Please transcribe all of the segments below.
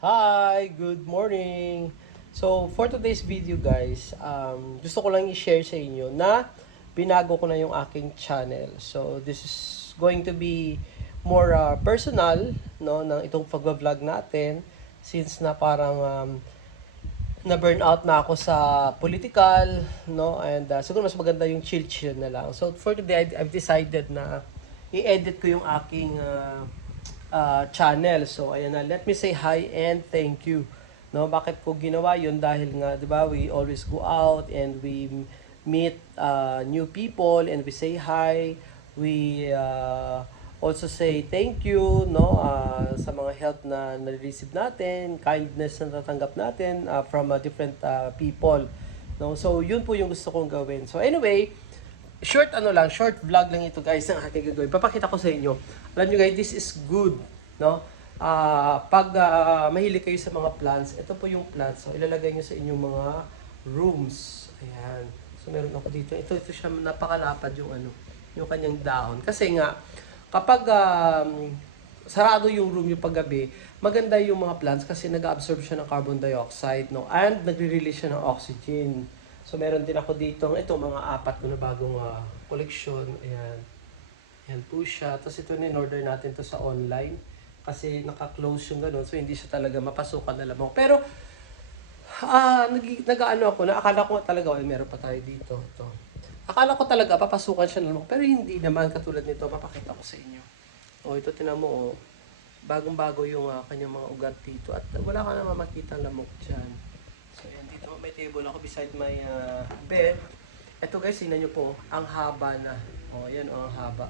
Hi, good morning. So, for today's video guys, gusto ko lang i-share sa inyo na binago ko na yung aking channel. So, this is going to be more personal, no, ng itong pag-vlog natin since na parang na burnout na ako sa political, no, and siguro mas maganda yung chill-chill na lang. So, for today, I've decided na i-edit ko yung aking channel. So, ayan na. Let me say hi and thank you. No, bakit ko ginawa 'yun? Dahil nga, 'di ba, we always go out and we meet new people and we say hi. We also say thank you, no, sa mga help na na-receive natin, kindness na natanggap natin from different people. No, so 'yun po yung gusto kong gawin. So anyway, short vlog lang ito guys ang aking gagawin. Papakita ko sa inyo. Alam nyo guys, this is good, no? Pag mahilig kayo sa mga plants, ito po yung plants. So, ilalagay nyo sa inyong mga rooms. Ayan. So, meron ako dito. Ito siya, napakalapad yung yung kanyang dahon. Kasi nga, kapag sarado yung room yung paggabi, maganda yung mga plants kasi nag-absorb siya ng carbon dioxide, no? And nagre-release siya ng oxygen. So, meron din ako dito, ito, mga apat ko na bagong koleksyon. Ayan. Ayan po siya. Tapos ito na, in-order natin to sa online. Kasi naka-close yung gano'n. So, hindi siya talaga mapasukan na lamang. Pero, nag-ano ako, na akala ko talaga, meron pa tayo dito. Ito. Akala ko talaga, papasukan siya na lamang. Pero hindi naman, katulad nito, papakita ko sa inyo. O, ito, tinan mo, bagong-bago yung kanyang mga ugat dito. At wala ka naman makita lamok dyan. So, ayan, dito may table ako beside my bed. Ito guys, tingnan nyo po, ang haba na. O, ayan, ang haba.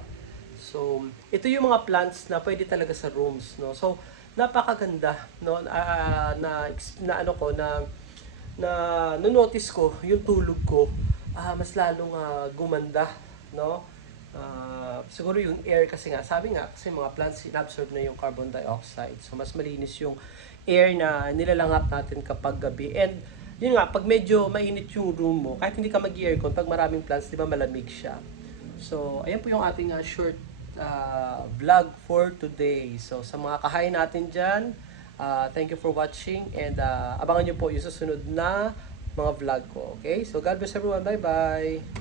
So, ito yung mga plants na pwede talaga sa rooms, no? So, napakaganda, no? Na-notice ko, yung tulog ko, mas lalong gumanda, no? Siguro yung air kasi nga, sabi nga, kasi mga plants, inabsorb na yung carbon dioxide. So, mas malinis yung air na nilalanghap natin kapag gabi. And, yun nga, pag medyo mainit yung room mo, kahit hindi ka mag-aircon, pag maraming plants, di ba malamig siya. So, ayan po yung ating short vlog for today. So, sa mga kahain natin dyan, thank you for watching and abangan nyo po yung susunod na mga vlog ko. Okay? So, God bless everyone. Bye-bye!